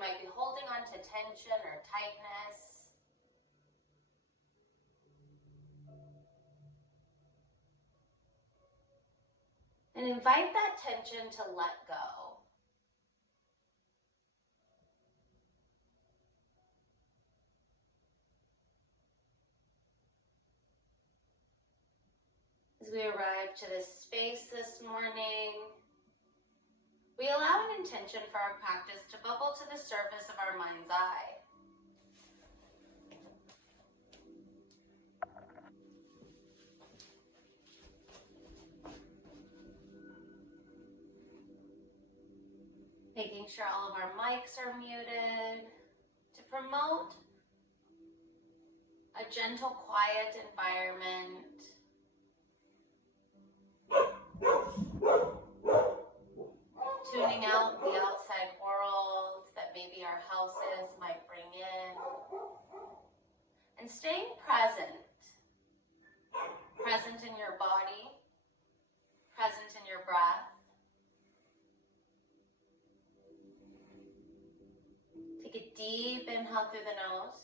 you might be holding on to tension or tightness. And invite that tension to let go. As we arrive to this space this morning, we allow an intention for our practice to bubble to the surface of our mind's eye. Making sure all of our mics are muted to promote a gentle, quiet environment. Tuning out the outside world that maybe our houses might bring in. And staying present. Present in your body. Present in your breath. Take a deep inhale through the nose.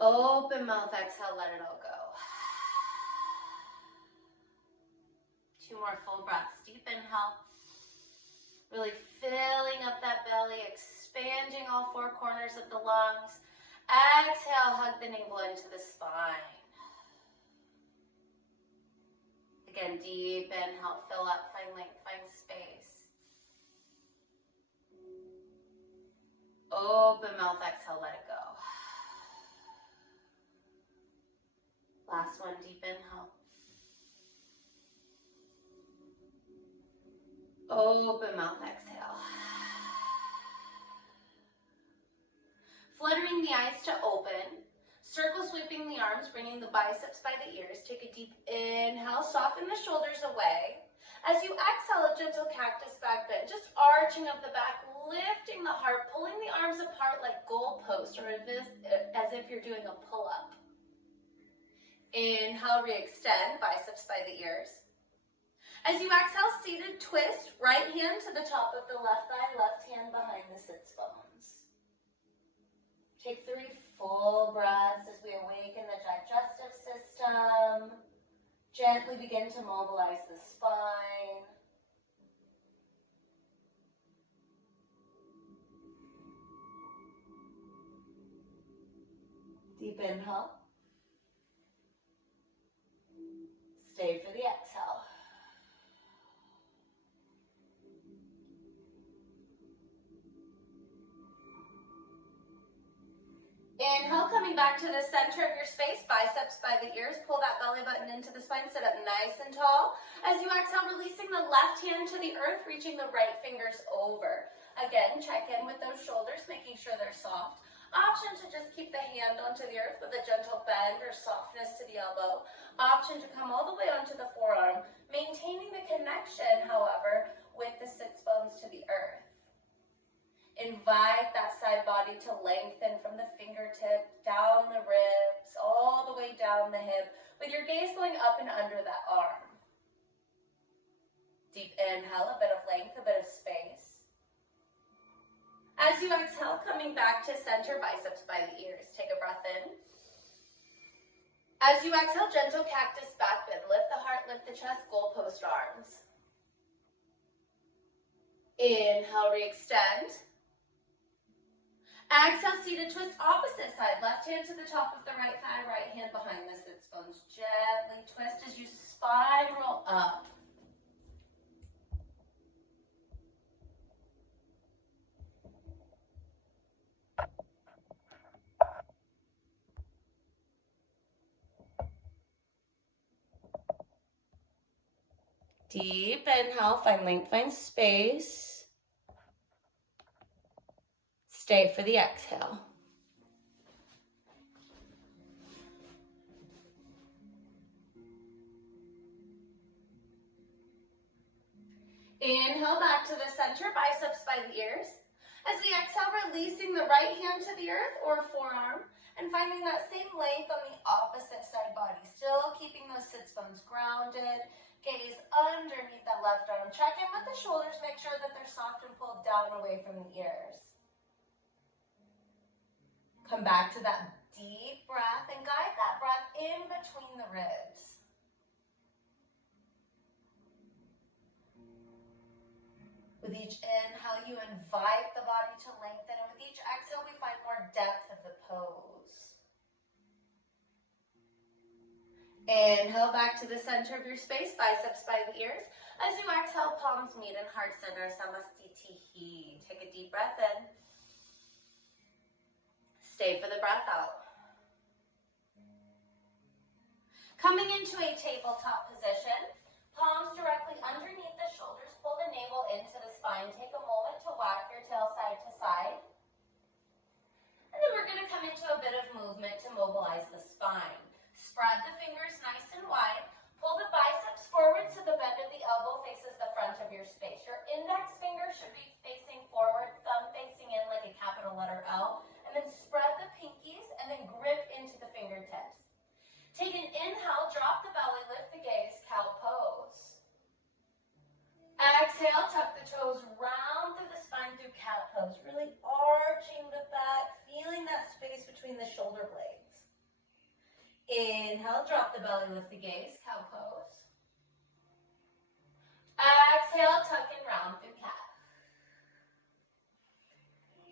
Open mouth, exhale, let it all go. 2 more full breaths. Deep inhale. Really filling up that belly, expanding all 4 corners of the lungs. Exhale, hug the navel into the spine. Again, deep inhale, fill up, find length, find space. Open mouth, exhale, let it go. Last one, deep inhale. Open mouth, exhale. Fluttering the eyes to open. Circle sweeping the arms, bringing the biceps by the ears. Take a deep inhale, soften the shoulders away. As you exhale, a gentle cactus back bend, just arching of the back, lifting the heart, pulling the arms apart like goalposts, or as if you're doing a pull-up. Inhale, re-extend, biceps by the ears. As you exhale, seated twist, right hand to the top of the left thigh, left hand behind the sits bones. Take 3 full breaths as we awaken the digestive system. Gently begin to mobilize the spine. Deep inhale. Stay for the exhale. Inhale, coming back to the center of your space, biceps by the ears. Pull that belly button into the spine, sit up nice and tall. As you exhale, releasing the left hand to the earth, reaching the right fingers over. Again, check in with those shoulders, making sure they're soft. Option to just keep the hand onto the earth with a gentle bend or softness to the elbow. Option to come all the way onto the forearm, maintaining the connection, however, with the sits bones to the earth. Invite that side body to lengthen from the fingertip, down the ribs, all the way down the hip, with your gaze going up and under that arm. Deep inhale, a bit of length, a bit of space. As you exhale, coming back to center, biceps by the ears. Take a breath in. As you exhale, gentle cactus back bend. Lift the heart, lift the chest, goalpost arms. Inhale, re-extend. Exhale, seated twist, opposite side. Left hand to the top of the right thigh, right hand behind the sits bones. Gently twist as you spiral up. Deep inhale, find length, find space. Stay for the exhale. Inhale back to the center, biceps by the ears. As we exhale, releasing the right hand to the earth or forearm and finding that same length on the opposite side body. Still keeping those sits bones grounded. Gaze underneath that left arm. Check in with the shoulders. Make sure that they're soft and pulled down away from the ears. Come back to that deep breath and guide that breath in between the ribs. With each inhale, you invite the body to lengthen, and with each exhale, we find more depth of the pose. Inhale back to the center of your space, biceps by the ears. As you exhale, palms meet in heart center, Samastitihi. Take a deep breath in. Stay for the breath out. Coming into a tabletop position, palms directly underneath the shoulders, pull the navel into the spine. Take a moment to whack your tail side to side. And then we're going to come into a bit of movement to mobilize the spine. Spread the fingers nice and wide. Pull the biceps forward so the bend of the elbow faces the front of your space. Your index finger should be facing forward, thumb facing in like a capital letter L. And then spread the pinkies and then grip into the fingertips. Take an inhale, drop the belly, lift the gaze, cow pose. Exhale, tuck the toes round through the spine through cat pose. Really arching the back, feeling that space between the shoulder blades. Inhale, drop the belly, lift the gaze, cow pose. Exhale, tuck and round through cat.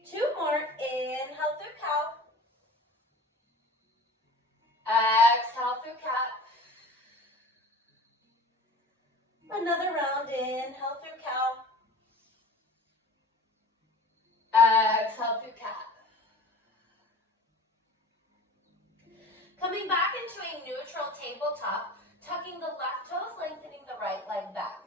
Two more. Inhale through cow. Exhale through cat. Another round. Inhale through cow. Exhale through cat. Coming back into a neutral tabletop, tucking the left toes, lengthening the right leg back.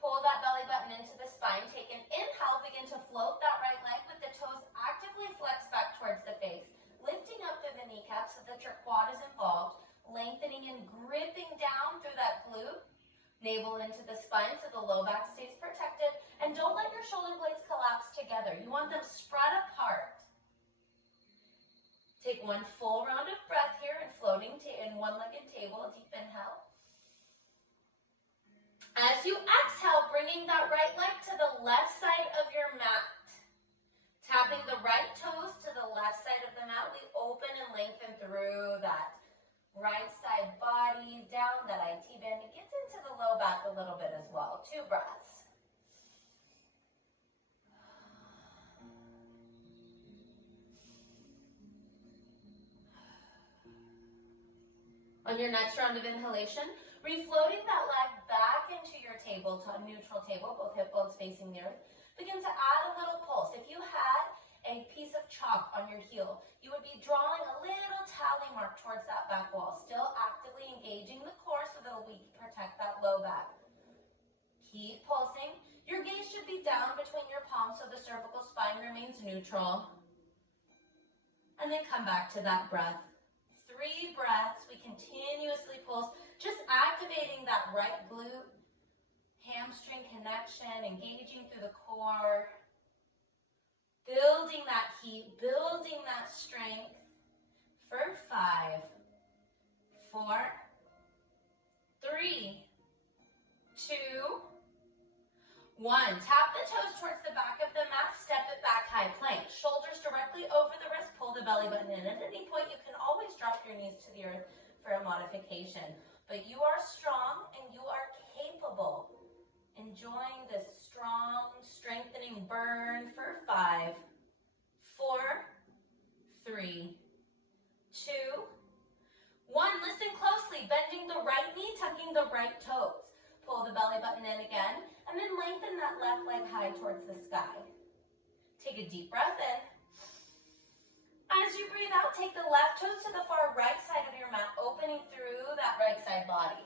Pull that belly button into the spine. Take an inhale, begin to float that right leg with the toes actively flexed back towards the face. Lifting up through the kneecaps so that your quad is involved. Lengthening and gripping down through that glute. Navel into the spine so the low back stays protected. And don't let your shoulder blades collapse together. You want them spread apart. Take one full round of breath here and floating in one-legged table, a deep inhale. As you exhale, bringing that right leg to the left side of your mat. Tapping the right toes to the left side of the mat, we open and lengthen through that right side body, down that IT band. It gets into the low back a little bit as well. 2 breaths. On your next round of inhalation, refloating that leg back into your table, to a neutral table, both hip bones facing the earth. Begin to add a little pulse. If you had a piece of chalk on your heel, you would be drawing a little tally mark towards that back wall, still actively engaging the core so that we protect that low back. Keep pulsing. Your gaze should be down between your palms so the cervical spine remains neutral. And then come back to that breath. 3 breaths. We continuously pulse, just activating that right glute, hamstring connection, engaging through the core, building that heat, building that strength for 5, 4, 3, 2, 1. Tap the toes towards the back of the mat, step it back, high plank. Shoulders directly over the wrist, pull the belly button in. At any point, you can always drop your knees to the earth for a modification. But you are strong and you are capable. Enjoying this strong, strengthening burn for 5, 4, 3, 2, 1. Listen closely, bending the right knee, tucking the right toes. Pull the belly button in again, and then lengthen that left leg high towards the sky. Take a deep breath in. As you breathe out, take the left toes to the far right side of your mat, opening through that right side body.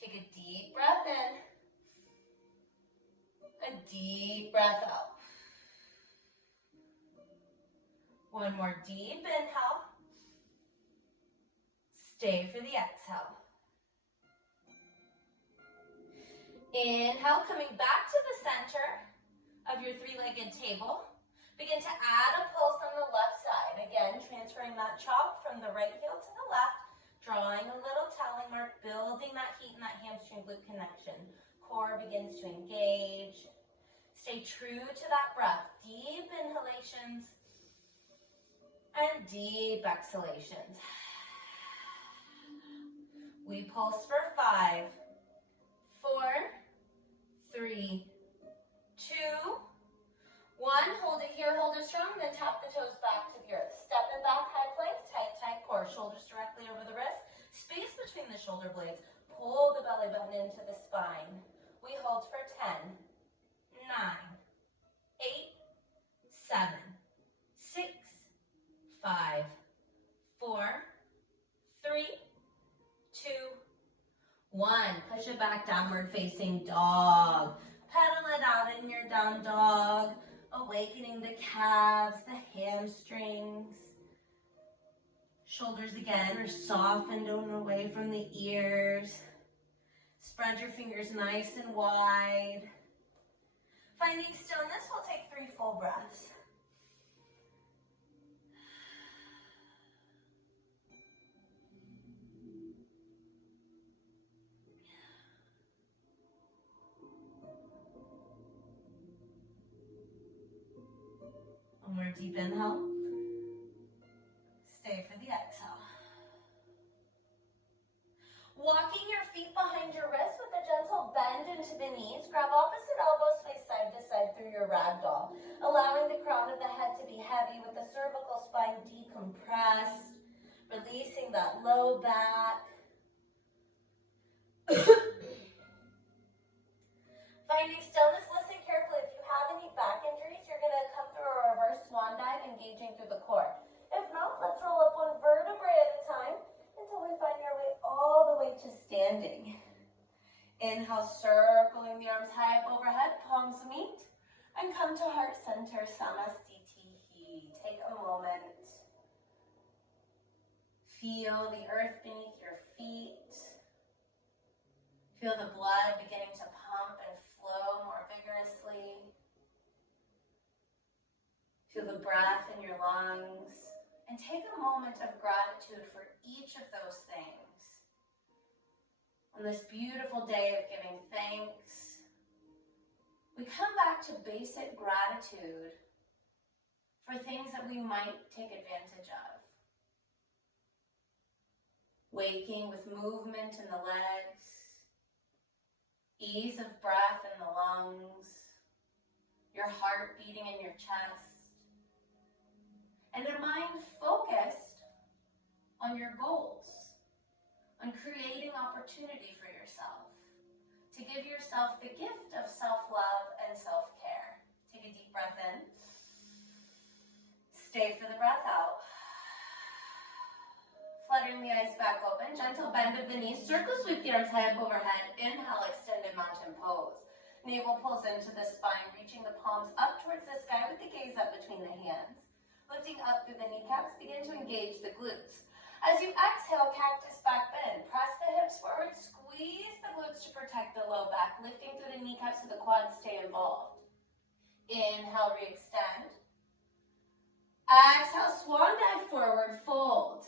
Take a deep breath in. A deep breath out. One more deep inhale. Stay for the exhale. Inhale, coming back to the center of your 3-legged table. Begin to add a pulse on the left side. Again, transferring that chalk from the right heel to the left. Drawing a little tally mark, building that heat and that hamstring glute connection. Core begins to engage. Stay true to that breath. Deep inhalations and deep exhalations. We pulse for 5, 4, 3, 2, 1. Hold it here, hold it strong, then tap the toes back to the earth. Step it back, high plank, tight, tight core. Shoulders directly over the wrist. Space between the shoulder blades. Pull the belly button into the spine. We hold for 10, 9, 8, 7, 6, 5, 4, 3, 2, 1. Push it back, downward facing dog. Pedal it out in your down dog. Awakening the calves, the hamstrings. Shoulders again are softened and away from the ears. Spread your fingers nice and wide. Finding stillness, we'll take 3 full breaths. One more deep inhale. Stay for the exhale. Walking your feet behind your wrists with a gentle bend into the knees. Grab opposite elbows, face side to side through your ragdoll. Allowing the crown of the head to be heavy with the cervical spine decompressed. Releasing that low back. Finding stillness, listen carefully. If you have any back injuries, you're going to come through a reverse swan dive, engaging through the core. If not, let's roll up 1 vertebrae at a time until we find our way all the way to standing. Inhale, circling the arms high up overhead, palms meet, and come to heart center, Samastitihi. Take a moment. Feel the earth beneath your feet. Feel the blood beginning to pump and flow more vigorously. Feel the breath in your lungs. And take a moment of gratitude for each of those things. On this beautiful day of giving thanks, we come back to basic gratitude for things that we might take advantage of. Waking with movement in the legs, ease of breath in the lungs, your heart beating in your chest, and a mind focused on your goals, on creating opportunity for yourself, to give yourself the gift of self-love and self-care. Take a deep breath in. Stay for the breath out. Fluttering the eyes back open, gentle bend of the knees, circle sweep the arms high up overhead. Inhale, extended mountain pose. Navel pulls into the spine, reaching the palms up towards the sky with the gaze up between the hands. Lifting up through the kneecaps, begin to engage the glutes. As you exhale, cactus back bend. Press the hips forward, squeeze the glutes to protect the low back. Lifting through the kneecaps so the quads stay involved. Inhale, re-extend. Exhale, swan dive forward, fold.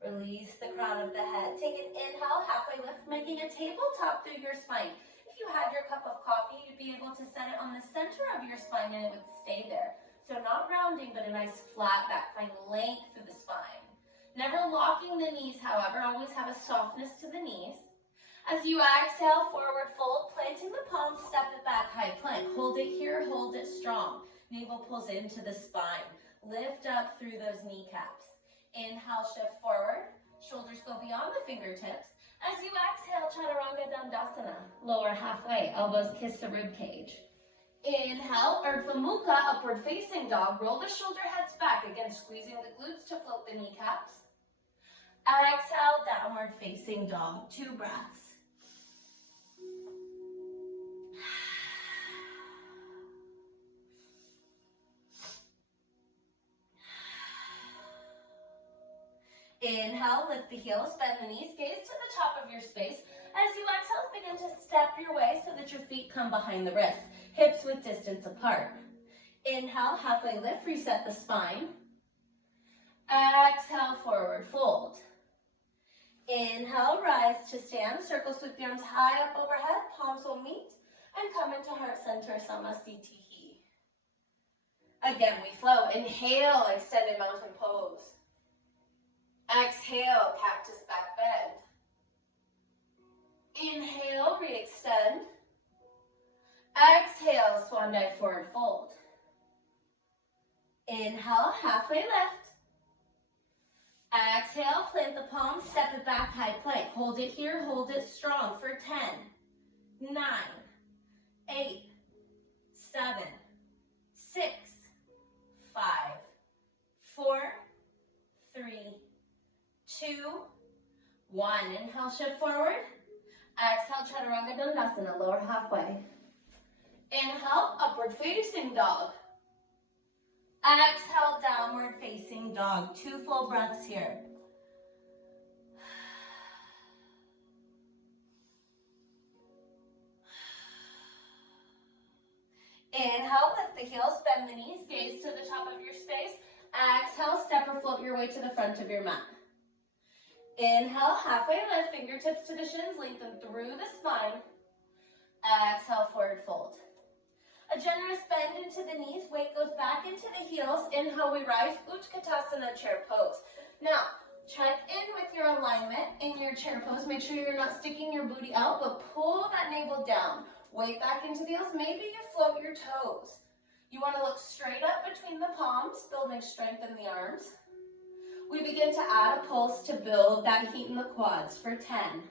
Release the crown of the head. Take an inhale, halfway lift, making a tabletop through your spine. If you had your cup of coffee, you'd be able to set it on the center of your spine and it would stay there. So not rounding, but a nice flat back. Find length through the spine. Never locking the knees, however. Always have a softness to the knees. As you exhale, forward fold, planting the palms, step it back, high plank. Hold it here, hold it strong. Navel pulls into the spine. Lift up through those kneecaps. Inhale, shift forward. Shoulders go beyond the fingertips. As you exhale, Chaturanga Dandasana. Lower halfway, elbows kiss the rib cage. Inhale, Urdhva Mukha, upward facing dog. Roll the shoulder heads back, again squeezing the glutes to float the kneecaps. Exhale, downward facing dog. 2 breaths. Inhale, lift the heels, bend the knees, gaze to the top of your space. As you exhale, begin to step your way so that your feet come behind the wrists, hips with distance apart. Inhale, halfway lift, reset the spine. Exhale, forward fold. Inhale, rise to stand. Circle, sweep the arms high up overhead. Palms will meet and come into heart center, Samasthiti. Again, we flow. Inhale, extended mountain pose. Exhale, cactus back bend. Inhale, re-extend. Exhale, swan dive forward fold. Inhale, halfway lift. Exhale, plant the palms, step it back, high plank. Hold it here, hold it strong for 10, 9, 8, 7, 6, 5, 4, 3, 2, 1. Inhale, shift forward. Exhale, Chaturanga Dandasana, lower halfway. Inhale, upward facing dog. Exhale, downward facing dog. 2 full breaths here. Inhale, lift the heels, bend the knees, gaze to the top of your space. Exhale, step or float your way to the front of your mat. Inhale, halfway lift, fingertips to the shins, lengthen through the spine. Exhale, forward fold. A generous bend into the knees, weight goes back into the heels. Inhale, we rise, Utkatasana, chair pose. Now, check in with your alignment in your chair pose. Make sure you're not sticking your booty out, but pull that navel down. Weight back into the heels. Maybe you float your toes. You want to look straight up between the palms, building strength in the arms. We begin to add a pulse to build that heat in the quads for 10,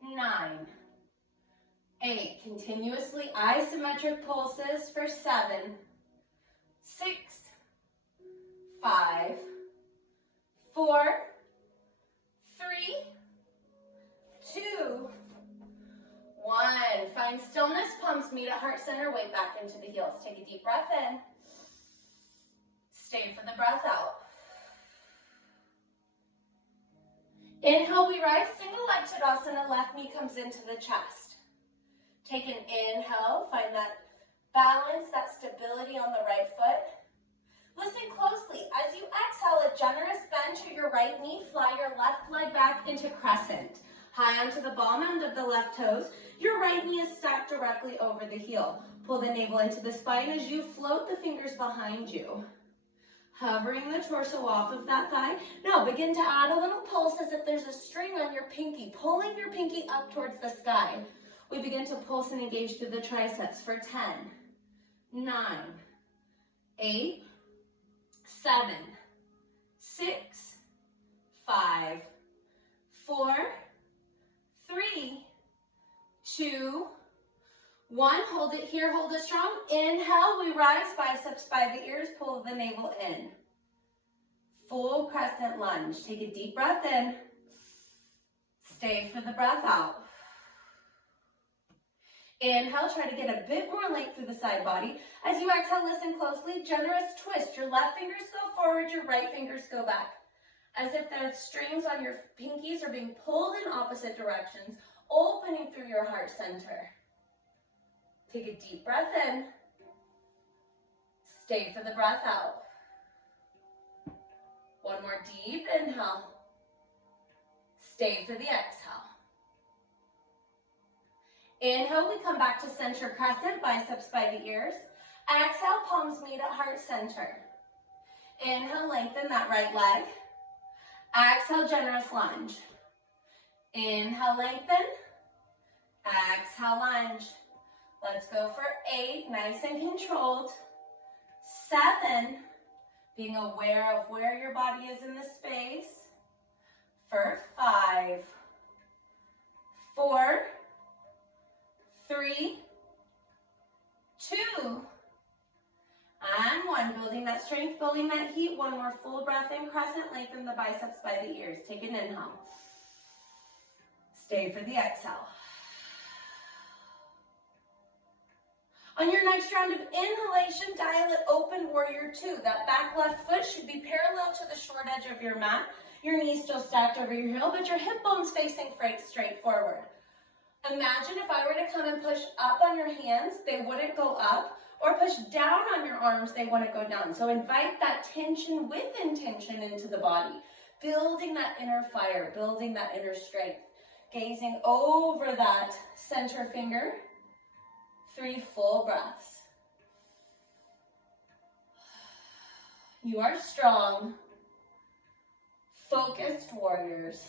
9, 8, continuously isometric pulses for 7, 6, 5, 4, 3, 2, 1. Find stillness, palms meet at heart center, weight back into the heels. Take a deep breath in. Stay for the breath out. Inhale, we rise, single leg Tadasana, left knee comes into the chest. Take an inhale, find that balance, that stability on the right foot. Listen closely. As you exhale, a generous bend to your right knee, fly your left leg back into crescent. High onto the ball end of the left toes. Your right knee is stacked directly over the heel. Pull the navel into the spine as you float the fingers behind you. Hovering the torso off of that thigh. Now begin to add a little pulse as if there's a string on your pinky, pulling your pinky up towards the sky. We begin to pulse and engage through the triceps for 10, 9, 8, 7, 6, 5, 4, 3, 2, 1. Hold it here, hold it strong. Inhale, we rise, biceps by the ears, pull the navel in. Full crescent lunge. Take a deep breath in. Stay for the breath out. Inhale, try to get a bit more length through the side body. As you exhale, listen closely. Generous twist. Your left fingers go forward, your right fingers go back. As if the strings on your pinkies are being pulled in opposite directions, opening through your heart center. Take a deep breath in. Stay for the breath out. One more deep inhale. Stay for the exhale. Inhale, we come back to center crescent, biceps by the ears. Exhale, palms meet at heart center. Inhale, lengthen that right leg. Exhale, generous lunge. Inhale, lengthen. Exhale, lunge. Let's go for 8, nice and controlled. 7, being aware of where your body is in the space. For 5, 4, 3, 2, and 1. Building that strength, building that heat. One more full breath in, crescent, lengthen the biceps by the ears. Take an inhale. Stay for the exhale. On your next round of inhalation, dial it open, warrior 2. That back left foot should be parallel to the short edge of your mat. Your knees still stacked over your heel, but your hip bone's facing straight forward. Imagine if I were to come and push up on your hands, they wouldn't go up, or push down on your arms, they wouldn't go down. So invite that tension with intention into the body, building that inner fire, building that inner strength, gazing over that center finger. 3 full breaths. You are strong, focused warriors,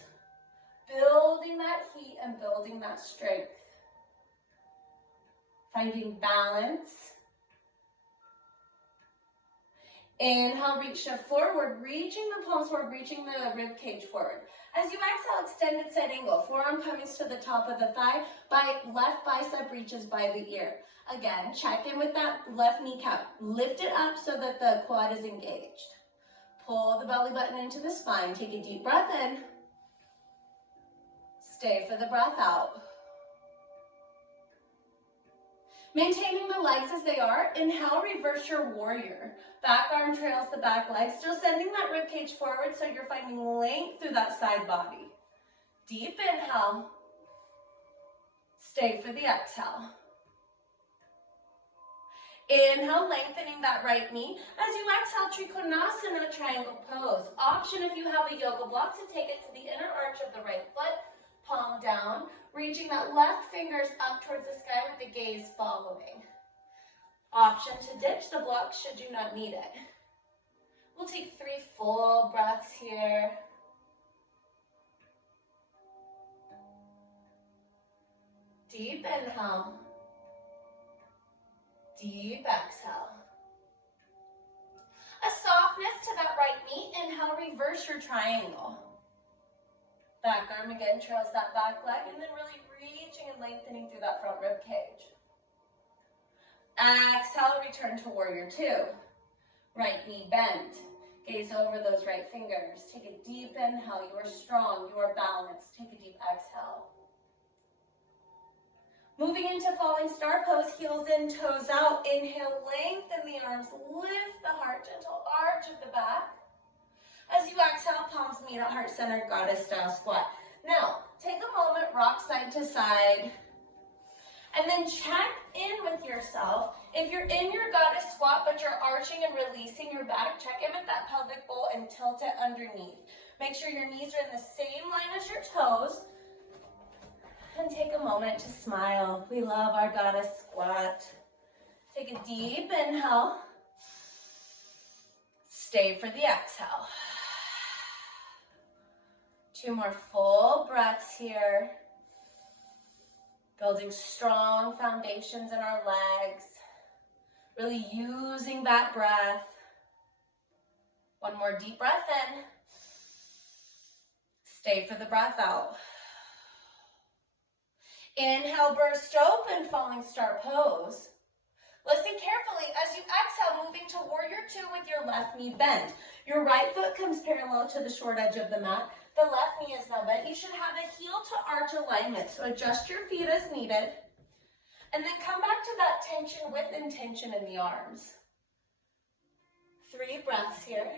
building that heat and building that strength. Finding balance. Inhale, reach shift forward, reaching the palms forward, reaching the rib cage forward. As you exhale, extended side angle, forearm comes to the top of the thigh, left bicep reaches by the ear. Again, check in with that left kneecap. Lift it up so that the quad is engaged. Pull the belly button into the spine. Take a deep breath in. Stay for the breath out. Maintaining the legs as they are, inhale, reverse your warrior. Back arm trails the back leg, still sending that rib cage forward so you're finding length through that side body. Deep inhale. Stay for the exhale. Inhale, lengthening that right knee. As you exhale, Trikonasana, triangle pose. Option if you have a yoga block to take it to the inner arch of the right foot, palm down, reaching that left fingers up towards the sky with the gaze following. Option to ditch the block should you not need it. We'll take 3 full breaths here. Deep inhale. Deep exhale. A softness to that right knee. Inhale, reverse your triangle. Back arm again trails that back leg, and then really reaching and lengthening through that front rib cage. Exhale, return to warrior 2. Right knee bent. Gaze over those right fingers. Take a deep inhale. You are strong. You are balanced. Take a deep exhale. Moving into falling star pose, heels in, toes out. Inhale, lengthen the arms, lift the heart, gentle arch of the back. As you exhale, palms meet at heart center, goddess style squat. Now, take a moment, rock side to side, and then check in with yourself. If you're in your goddess squat, but you're arching and releasing your back, check in with that pelvic bowl and tilt it underneath. Make sure your knees are in the same line as your toes. And take a moment to smile. We love our goddess squat. Take a deep inhale. Stay for the exhale. 2 more full breaths here. Building strong foundations in our legs. Really using that breath. 1 more deep breath in. Stay for the breath out. Inhale, burst open, falling star pose. Listen carefully as you exhale, moving to warrior 2 with your left knee bent. Your right foot comes parallel to the short edge of the mat. The left knee is now bent. You should have a heel to arch alignment, so adjust your feet as needed. And then come back to that tension with intention in the arms. 3 breaths here.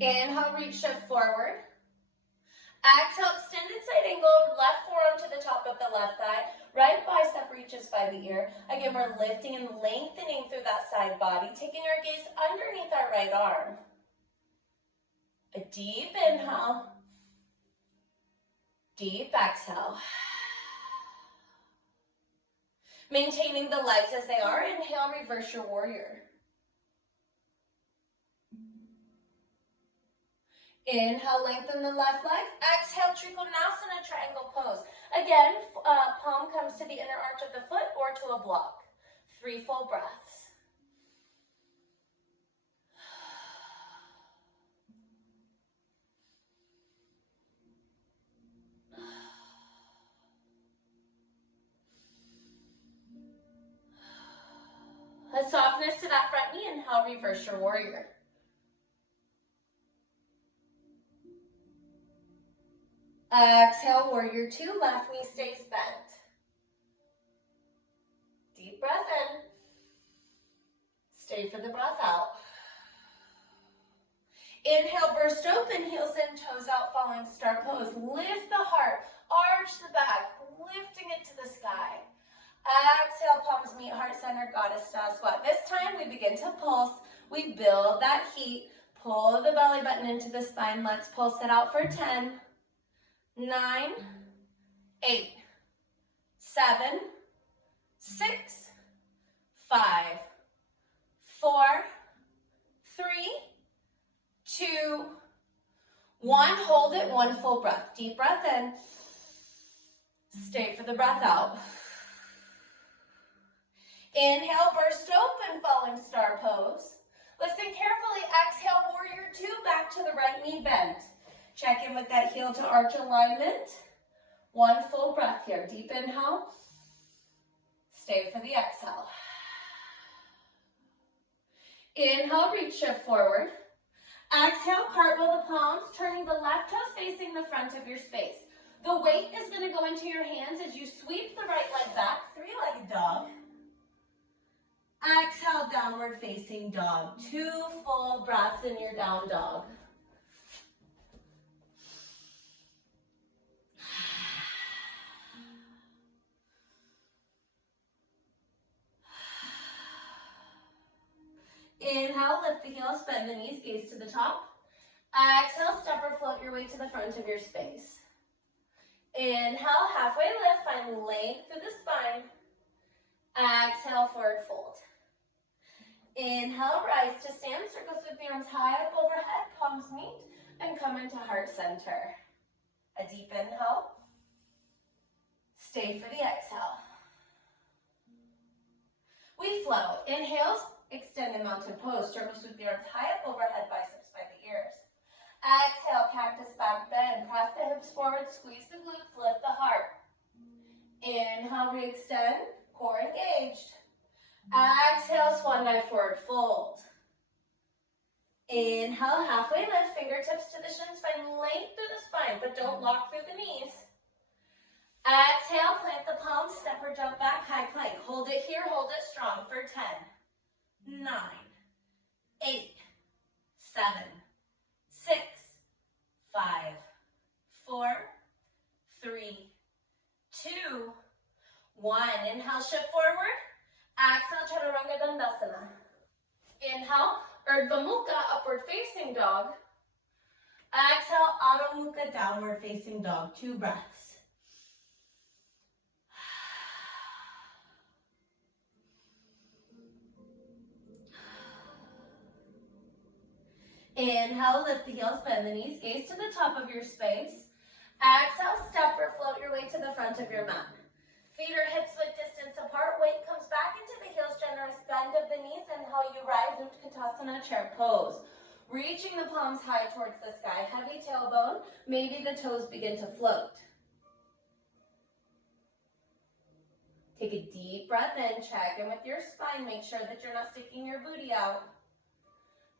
Inhale, reach shift forward. Exhale, extended side angle, left forearm to the top of the left thigh. Right bicep reaches by the ear. Again, we're lifting and lengthening through that side body, taking our gaze underneath our right arm. A deep inhale. Deep exhale. Maintaining the legs as they are. Inhale, reverse your warrior. Inhale, lengthen the left leg. Exhale, Trikonasana, triangle pose. Again, palm comes to the inner arch of the foot or to a block. 3 full breaths. A softness to that front knee. Inhale, reverse your warrior. Exhale, warrior 2, left knee stays bent. Stay for the breath out. Inhale, burst open, heels in, toes out, falling star pose. Lift the heart, arch the back, lifting it to the sky. Exhale, palms meet heart center, goddess style squat. This time we begin to pulse. We build that heat. Pull the belly button into the spine. Let's pulse it out for 10, 9, 8, 7, 6, 5, 4, 3, 2, 1. Hold it, one full breath. Deep breath in. Stay for the breath out. Inhale, burst open, falling star pose. Listen carefully. Exhale, warrior two, back to the right knee bent. Check in with that heel to arch alignment. One full breath here. Deep inhale. Stay for the exhale. Inhale, reach, shift forward. Exhale, cartwheel the palms, turning the left toes facing the front of your space. The weight is going to go into your hands as you sweep the right leg back, three-legged dog. Exhale, downward facing dog. 2 full breaths in your down dog. Inhale, lift the heels, bend the knees, gaze to the top. Exhale, step or float your way to the front of your space. Inhale, halfway lift, find length through the spine. Exhale, forward fold. Inhale, rise to stand, circle with the arms high up overhead, palms meet, and come into heart center. A deep inhale. Stay for the exhale. We flow. Inhales, extend in mountain pose, circles with the arms high up overhead, biceps by the ears. Exhale, cactus back bend, press the hips forward, squeeze the glutes, lift the heart. Inhale, re-extend, core engaged. Exhale, swan dive forward fold. Inhale, halfway lift, fingertips to the shins, find length through the spine, but don't lock through the knees. Exhale, plant the palms, step or jump back, high plank. Hold it here, hold it strong for 10, 9, 8, 7, 6, 5, 4, 3, 2, 1. Inhale, shift forward. Exhale, Chaturanga Dandasana. Inhale, Urdhva Mukha, upward facing dog. Exhale, Adho Mukha, downward facing dog. 2 breaths. Inhale, lift the heels, bend the knees, gaze to the top of your space. Exhale, step or float your way to the front of your mat. Feet or hips width distance apart. Weight comes back into the heels, generous bend of the knees. Inhale, you rise, Utkatasana, chair pose. Reaching the palms high towards the sky. Heavy tailbone. Maybe the toes begin to float. Take a deep breath in. Check in with your spine. Make sure that you're not sticking your booty out.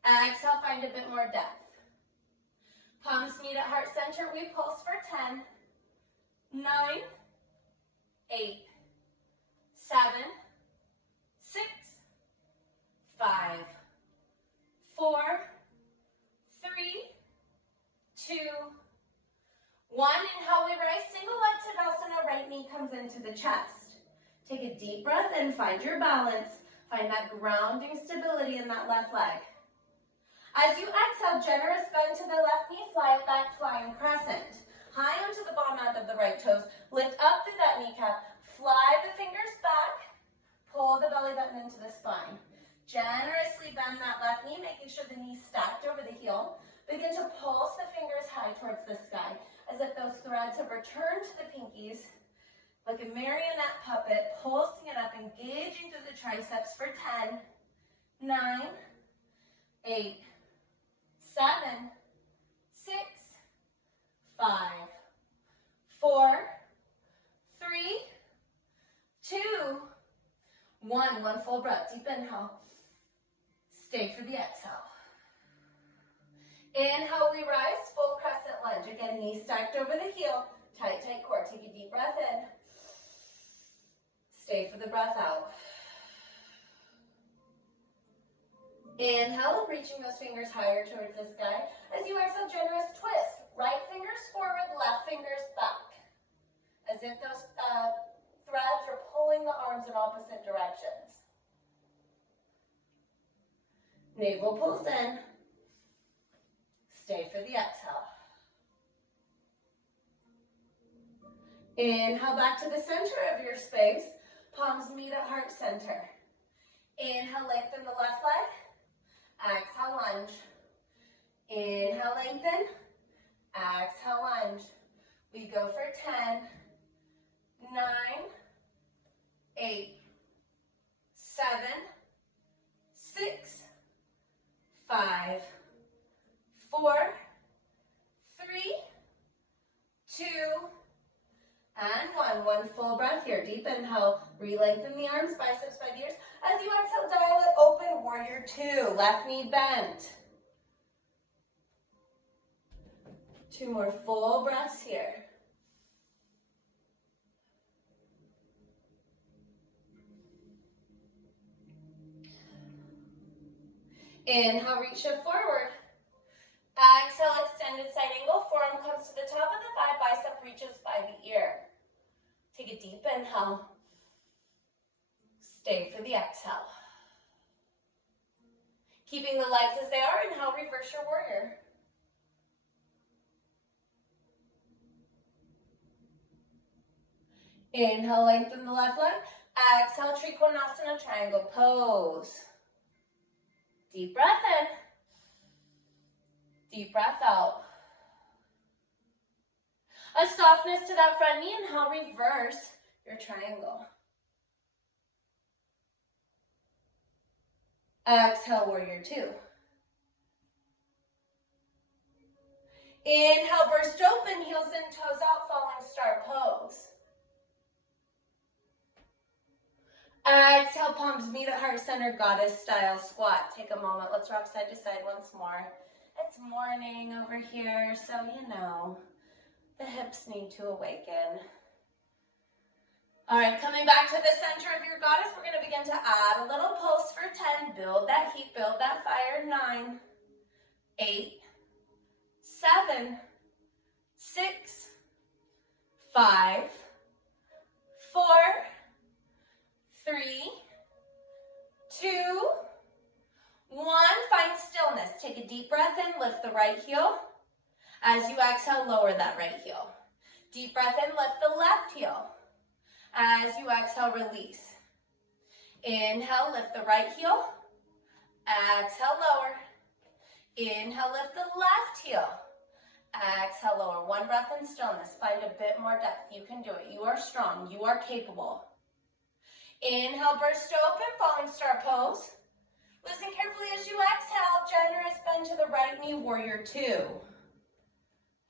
Exhale, find a bit more depth. Palms meet at heart center. We pulse for 10, 9, 8, 7, 6, 5, 4, 3, 2, 1. Inhale, we rise, single leg Tadasana, right knee comes into the chest. Take a deep breath in, find your balance. Find that grounding stability in that left leg. As you exhale, generous bend to the left knee, fly it back, flying crescent. High onto the bottom end of the right toes. Lift up through that kneecap. Fly the fingers back. Pull the belly button into the spine. Generously bend that left knee, making sure the knee's stacked over the heel. Begin to pulse the fingers high towards the sky, as if those threads have returned to the pinkies. Like a marionette puppet, pulsing it up, engaging through the triceps for 10, 9, 8, 7, 6, 5, 4, 3, 2, 1. One full breath. Deep inhale. Stay for the exhale. Inhale, we rise. Full crescent lunge. Again, knees stacked over the heel. Tight, tight core. Take a deep breath in. Stay for the breath out. Inhale, reaching those fingers higher towards the sky. As you exhale, generous twist. Right fingers forward, left fingers back. As if those threads are pulling the arms in opposite directions. Navel pulls in. Stay for the exhale. Inhale back to the center of your space. Palms meet at heart center. Inhale, lengthen the left leg. Exhale, lunge. Inhale, lengthen. Exhale, lunge. We go for 10, 9, 8, 7, 6, 5, 4, 3, 2, and 1. One full breath here. Deep inhale. Re-lengthen the arms, biceps by the ears. As you exhale, dial it open. Warrior 2. Left knee bent. 2 more full breaths here. Inhale, reach shift forward. Exhale, extended side angle. Forearm comes to the top of the thigh, bicep reaches by the ear. Take a deep inhale. Stay for the exhale. Keeping the legs as they are, inhale, reverse your warrior. Inhale, lengthen the left leg. Exhale, Trikonasana, triangle pose. Deep breath in. Deep breath out. A softness to that front knee. Inhale, reverse your triangle. Exhale, warrior 2. Inhale, burst open, heels in, toes out, falling star pose. Exhale, palms meet at heart center, goddess style squat. Take a moment, let's rock side to side once more. It's morning over here, so you know, the hips need to awaken. All right, coming back to the center of your goddess, we're going to begin to add a little pulse for 10. Build that heat, build that fire. 9, 8, 7, 6, 5, 4, 3, 2, 1. Find stillness. Take a deep breath in, lift the right heel. As you exhale, lower that right heel. Deep breath in, lift the left heel. As you exhale, release. Inhale, lift the right heel. Exhale, lower. Inhale, lift the left heel. Exhale, lower. 1 breath in stillness. Find a bit more depth. You can do it. You are strong. You are capable. Inhale, burst open, falling star pose. Listen carefully as you exhale. Generous bend to the right knee, warrior 2.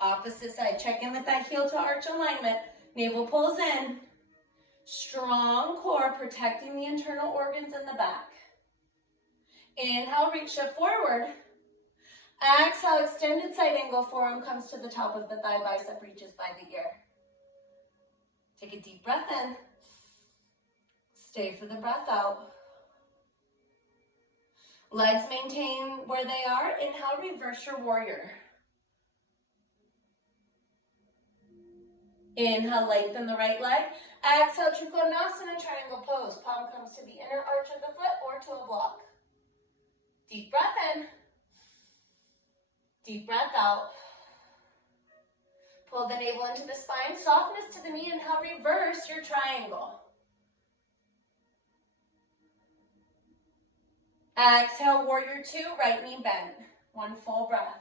Opposite side. Check in with that heel to arch alignment. Navel pulls in. Strong core, protecting the internal organs in the back. Inhale, reach shift forward. Exhale, extended side angle. Forearm comes to the top of the thigh, bicep reaches by the ear. Take a deep breath in. Stay for the breath out. Legs maintain where they are. Inhale, reverse your warrior. Inhale, lengthen the right leg. Exhale, Trikonasana, triangle pose. Palm comes to the inner arch of the foot or to a block. Deep breath in. Deep breath out. Pull the navel into the spine. Softness to the knee. Inhale, reverse your triangle. Exhale, warrior 2, right knee bent. 1 full breath.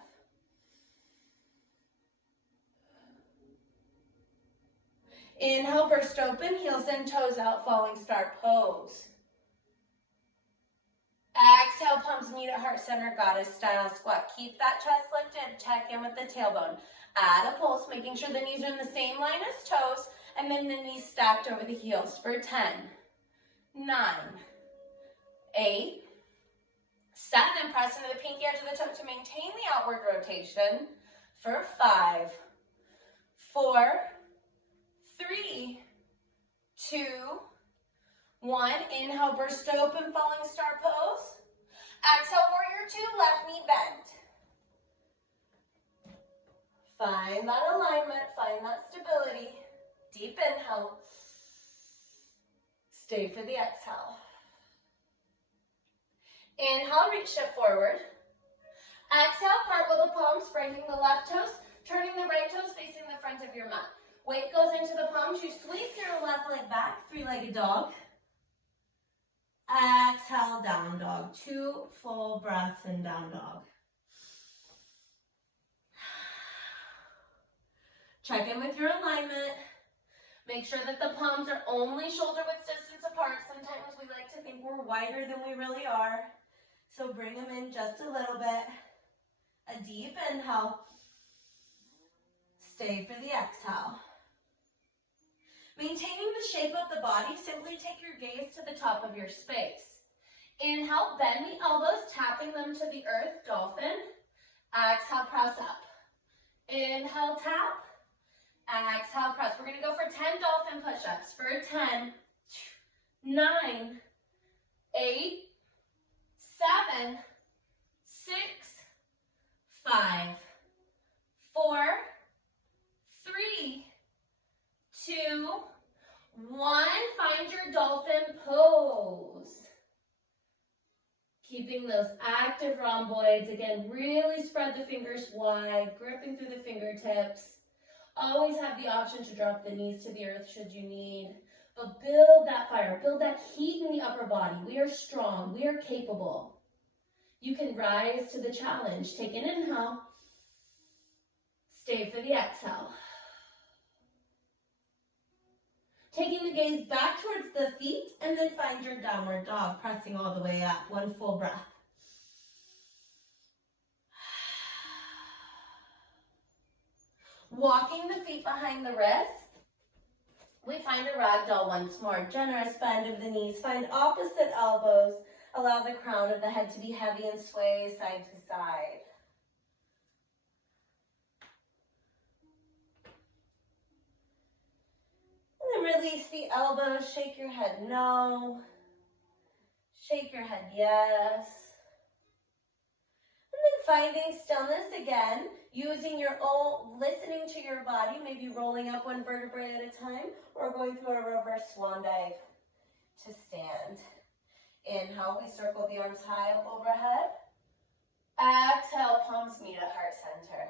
Inhale, burst open, heels in, toes out, falling star pose. Exhale, palms meet at heart center, goddess style squat. Keep that chest lifted, check in with the tailbone. Add a pulse, making sure the knees are in the same line as toes, and then the knees stacked over the heels for 10, 9, 8, 7, press into the pinky edge of the toe to maintain the outward rotation for 5, 4, 3, 2, 1. Inhale, burst open, falling star pose. Exhale, warrior two, left knee bend. Find that alignment, find that stability. Deep inhale. Stay for the exhale. Inhale, reach shift forward. Exhale, cartwheel the palms, breaking the left toes, turning the right toes facing the front of your mat. Weight goes into the palms, you sweep your left leg back, three-legged dog. Exhale, down dog. 2 full breaths in down dog. Check in with your alignment. Make sure that the palms are only shoulder width distance apart. Sometimes we like to think we're wider than we really are. So bring them in just a little bit. A deep inhale. Stay for the exhale. Maintaining the shape of the body, simply take your gaze to the top of your space. Inhale, bend the elbows, tapping them to the earth, dolphin. Exhale, press up. Inhale, tap. Exhale, press. We're going to go for 10 dolphin push-ups. For 10, 9, 8, 7, 6, 5, 4, 3, 2, 1. Find your dolphin pose. Keeping those active rhomboids. Again, really spread the fingers wide, gripping through the fingertips. Always have the option to drop the knees to the earth should you need. But build that fire, build that heat in the upper body. We are strong, we are capable. You can rise to the challenge. Take an inhale. Stay for the exhale. Taking the gaze back towards the feet and then find your downward dog, pressing all the way up. 1 full breath. Walking the feet behind the wrists, we find a ragdoll once more. Generous bend of the knees. Find opposite elbows. Allow the crown of the head to be heavy and sway side to side. And then release the elbows. Shake your head no. Shake your head yes. Finding stillness again, using your own, listening to your body, maybe rolling up 1 vertebrae at a time, or going through a reverse swan dive to stand. Inhale, we circle the arms high up overhead. Exhale, palms meet at heart center.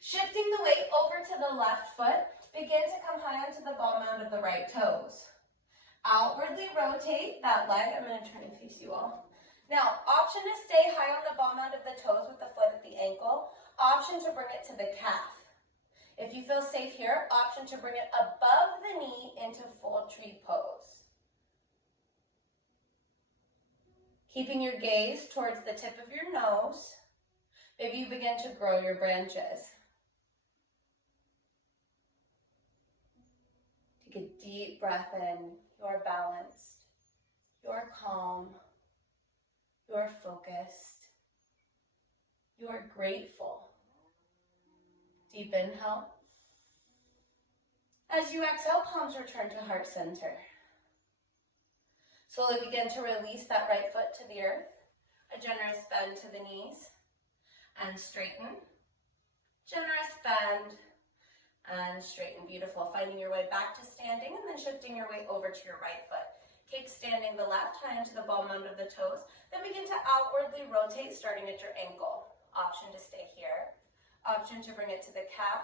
Shifting the weight over to the left foot, begin to come high onto the ball mound of the right toes. Outwardly rotate that leg. I'm going to turn and face you all. Now, option to stay high on the ball mound of the toes with the foot at the ankle. Option to bring it to the calf. If you feel safe here, option to bring it above the knee into full tree pose. Keeping your gaze towards the tip of your nose. Maybe you begin to grow your branches. Take a deep breath in. You're balanced. You're calm. You're focused. You're grateful. Deep inhale. As you exhale, palms return to heart center. Slowly begin to release that right foot to the earth. A generous bend to the knees. And straighten. Generous bend. And straighten. Beautiful. Finding your way back to standing and then shifting your way over to your right foot. Kickstanding the left, high into the ball mound of the toes. Then begin to outwardly rotate, starting at your ankle. Option to stay here. Option to bring it to the calf.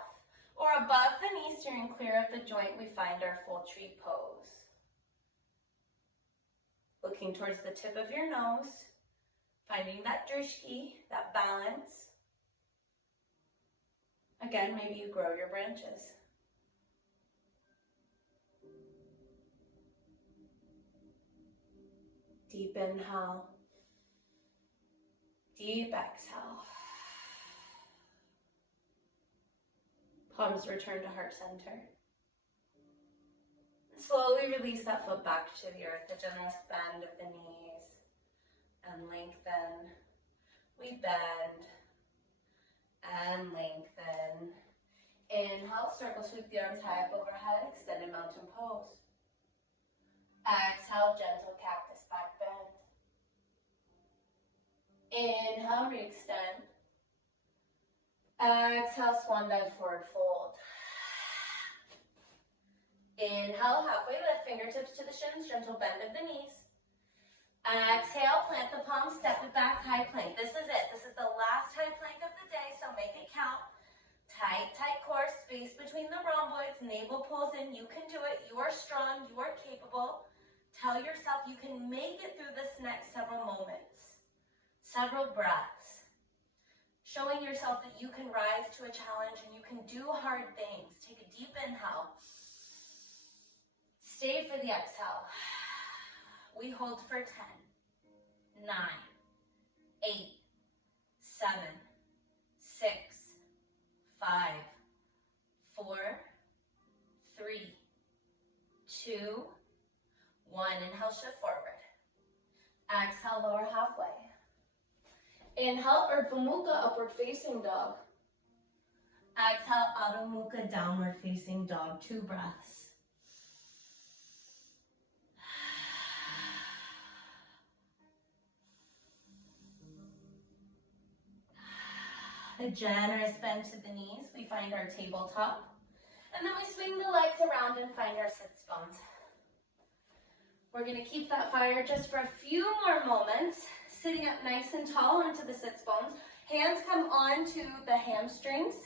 Or above the knee, steering clear of the joint, we find our full tree pose. Looking towards the tip of your nose. Finding that drishti, that balance. Again, maybe you grow your branches. Deep inhale, deep exhale. Palms return to heart center. Slowly release that foot back to the earth, a generous bend of the knees, and lengthen. We bend and lengthen. Inhale, circle sweep the arms high up overhead, extended mountain pose. Exhale, gentle cactus back bend. Inhale, re-extend. Exhale, swan dive, forward fold. Inhale, halfway lift, fingertips to the shins, gentle bend of the knees. Exhale, plant the palms, step it back, high plank. This is it. This is the last high plank of the day, so make it count. Tight, tight core, space between the rhomboids, navel pulls in. You can do it. You are strong. You are capable. Tell yourself you can make it through this next several moments, several breaths. Showing yourself that you can rise to a challenge and you can do hard things. Take a deep inhale. Stay for the exhale. We hold for 10, 9, 8, 7, 6, 5, 4, 3, 2, 1. Inhale, shift forward. Exhale, lower halfway. Inhale, Urdhva Mukha, upward facing dog. Exhale, Adho Mukha, downward facing dog. 2 breaths. A generous bend to the knees. We find our tabletop. And then we swing the legs around and find our sits bones. We're going to keep that fire just for a few more moments. Sitting up nice and tall onto the sits bones. Hands come onto the hamstrings.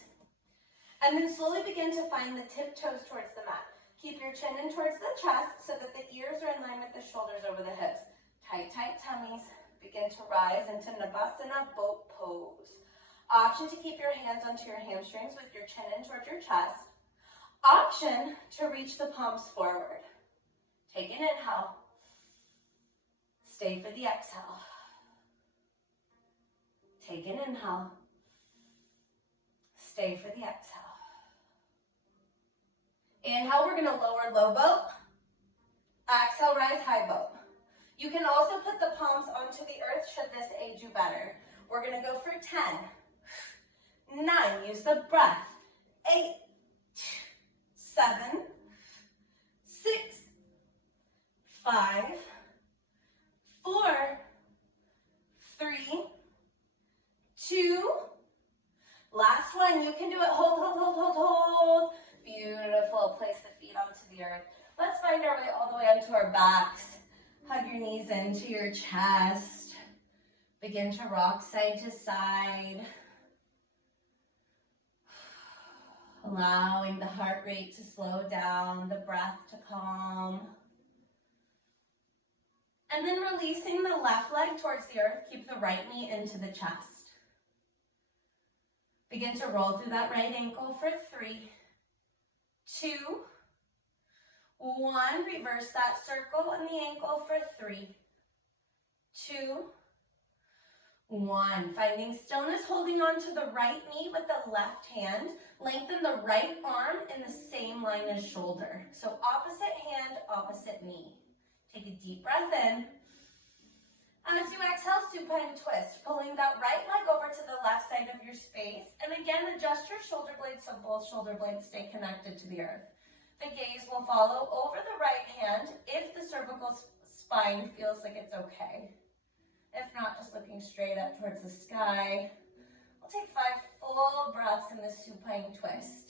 And then slowly begin to find the tiptoes towards the mat. Keep your chin in towards the chest so that the ears are in line with the shoulders over the hips. Tight, tight tummies. Begin to rise into Navasana boat pose. Option to keep your hands onto your hamstrings with your chin in towards your chest. Option to reach the palms forward. Take an inhale. Stay for the exhale. Take an inhale. Stay for the exhale. Inhale, we're going to lower low boat. Exhale, rise high boat. You can also put the palms onto the earth should this aid you better. We're going to go for 10. 9, use the breath. 8, 7, 6, 5, 4, 3, 2, last one. You can do it. Hold, hold, hold, hold, hold. Beautiful. Place the feet onto the earth. Let's find our way all the way onto our backs. Hug your knees into your chest. Begin to rock side to side. Allowing the heart rate to slow down, the breath to calm. And then releasing the left leg towards the earth. Keep the right knee into the chest. Begin to roll through that right ankle for 3, 2, 1. Reverse that circle in the ankle for 3, 2, 1. Finding stillness, holding on to the right knee with the left hand. Lengthen the right arm in the same line as shoulder. So opposite hand, opposite knee. Take a deep breath in. As you exhale, supine twist. Pulling that right leg over to the left side of your space. And again, adjust your shoulder blades so both shoulder blades stay connected to the earth. The gaze will follow over the right hand if the cervical spine feels like it's okay. If not, just looking straight up towards the sky. We'll take 5 full breaths in the supine twist.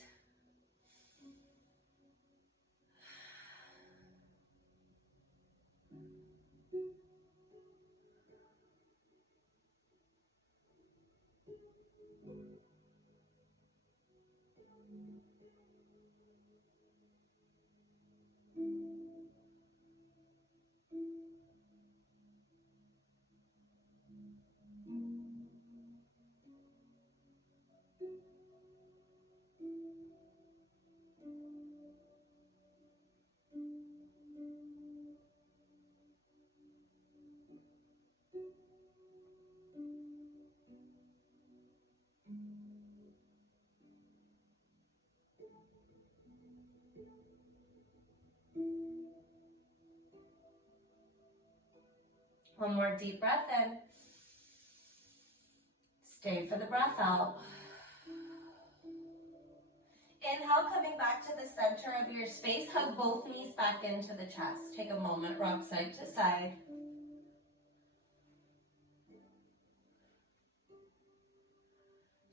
One more deep breath in. Stay for the breath out. Inhale, coming back to the center of your space. Hug both knees back into the chest. Take a moment, rock side to side.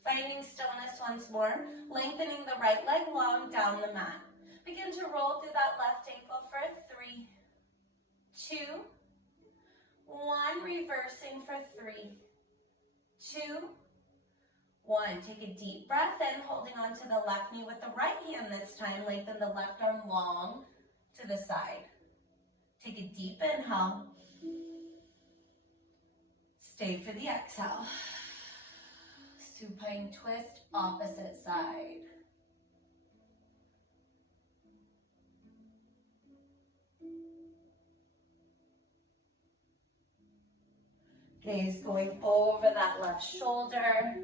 Finding stillness once more, lengthening the right leg long down the mat. Begin to roll through that left ankle for 3, 2, 1. Reversing for 3, 2, 1. Take a deep breath in, holding on to the left knee with the right hand this time. Lengthen the left arm long to the side. Take a deep inhale. Stay for the exhale. Supine twist, opposite side. Gaze going over that left shoulder.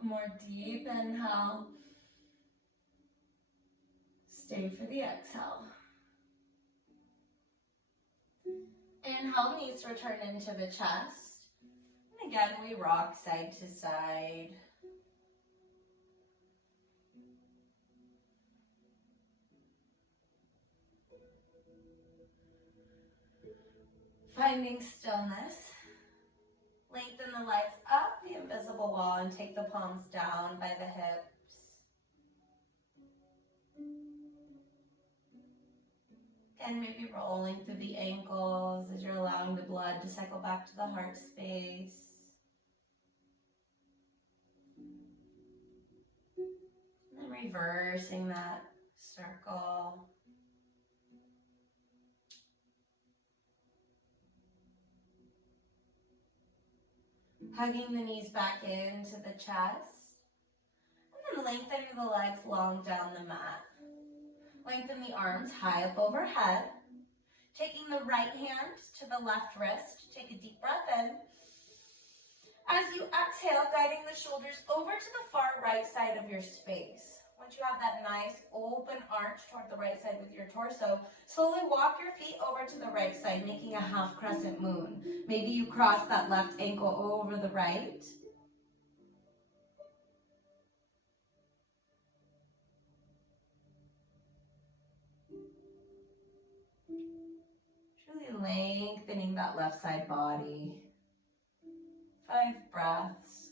One more deep inhale. Stay for the exhale. Inhale, knees return into the chest. And again, we rock side to side. Finding stillness. Lengthen the legs up the invisible wall and take the palms down by the hips. And maybe rolling through the ankles as you're allowing the blood to cycle back to the heart space. And then reversing that circle. Hugging the knees back into the chest. And then lengthening the legs long down the mat. Lengthen the arms high up overhead. Taking the right hand to the left wrist. Take a deep breath in. As you exhale, guiding the shoulders over to the far right side of your space. Once you have that nice open arch toward the right side with your torso, slowly walk your feet over to the right side, making a half crescent moon. Maybe you cross that left ankle over the right. Truly lengthening that left side body. 5 breaths.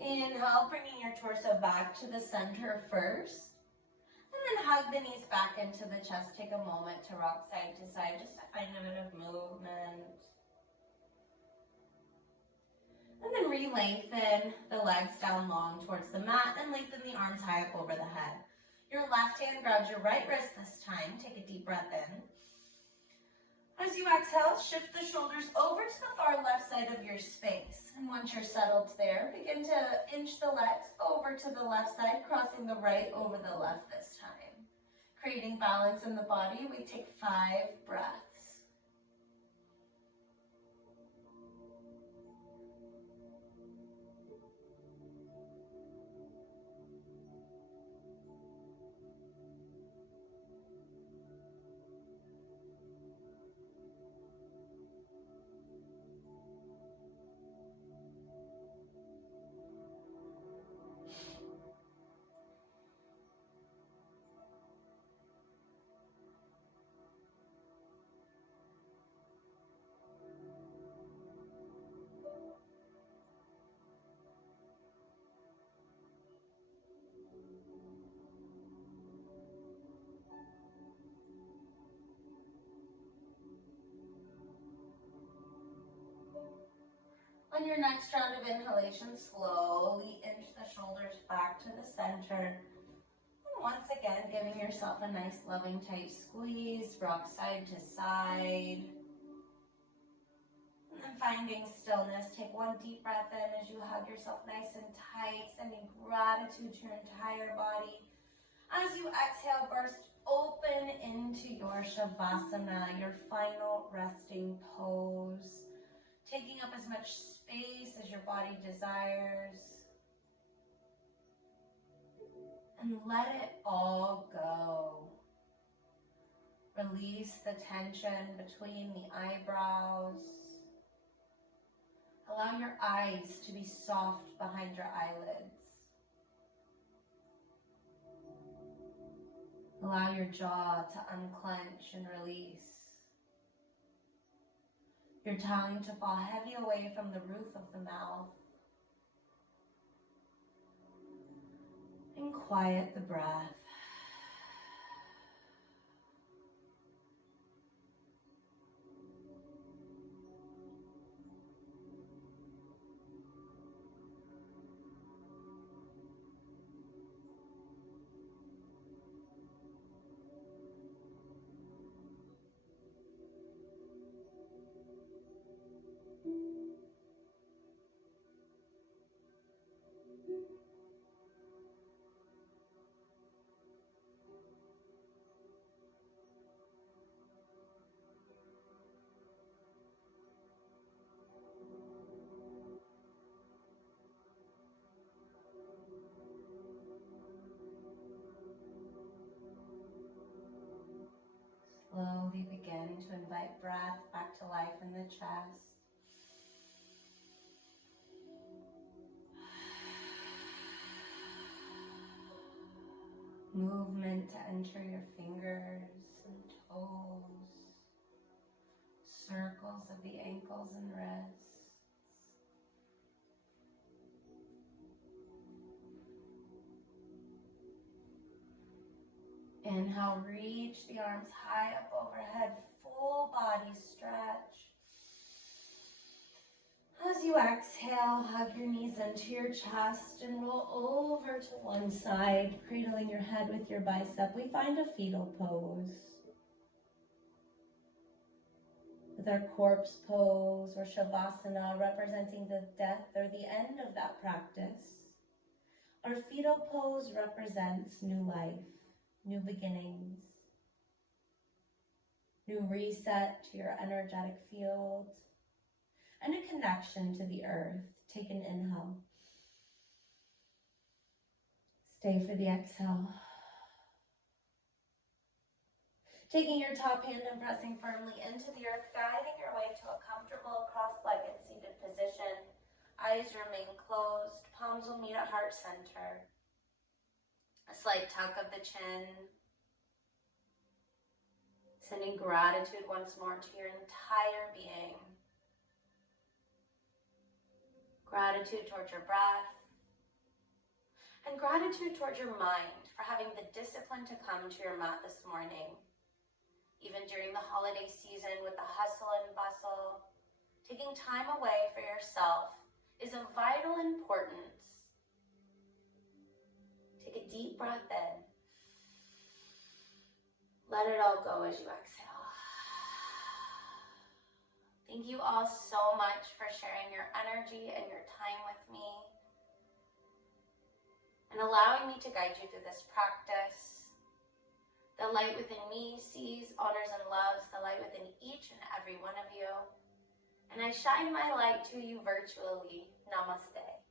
Inhale, bringing your torso back to the center first. And then hug the knees back into the chest. Take a moment to rock side to side just to find a bit of movement. And then re-lengthen the legs down long towards the mat and lengthen the arms high up over the head. Your left hand grabs your right wrist this time. Take a deep breath in. As you exhale, shift the shoulders over to the far left side of your space. And once you're settled there, begin to inch the legs over to the left side, crossing the right over the left this time. Creating balance in the body, we take 5 breaths. On your next round of inhalation, slowly inch the shoulders back to the center. And once again, giving yourself a nice loving tight squeeze, rock side to side. And then finding stillness, take one deep breath in as you hug yourself nice and tight, sending gratitude to your entire body. As you exhale, burst open into your Shavasana, your final resting pose. Taking up as much space as your body desires. And let it all go. Release the tension between the eyebrows. Allow your eyes to be soft behind your eyelids. Allow your jaw to unclench and release. Your tongue to fall heavy away from the roof of the mouth. And quiet the breath. Slowly begin to invite breath back to life in the chest. Movement to enter your fingers and toes. Circles of the ankles and wrists. Inhale, reach the arms high up overhead, full body stretch. As you exhale, hug your knees into your chest and roll over to one side, cradling your head with your bicep. We find a fetal pose. With our corpse pose or Shavasana representing the death or the end of that practice, our fetal pose represents new life. New beginnings, new reset to your energetic field, and a connection to the earth. Take an inhale. Stay for the exhale. Taking your top hand and pressing firmly into the earth, guiding your way to a comfortable cross-legged seated position. Eyes remain closed, palms will meet at heart center. A slight tuck of the chin. Sending gratitude once more to your entire being. Gratitude towards your breath. And gratitude towards your mind for having the discipline to come to your mat this morning. Even during the holiday season with the hustle and bustle, taking time away for yourself is of vital importance. Take a deep breath in. Let it all go as you exhale. Thank you all so much for sharing your energy and your time with me and allowing me to guide you through this practice. The light within me sees, honors, and loves the light within each and every one of you. And I shine my light to you virtually. Namaste.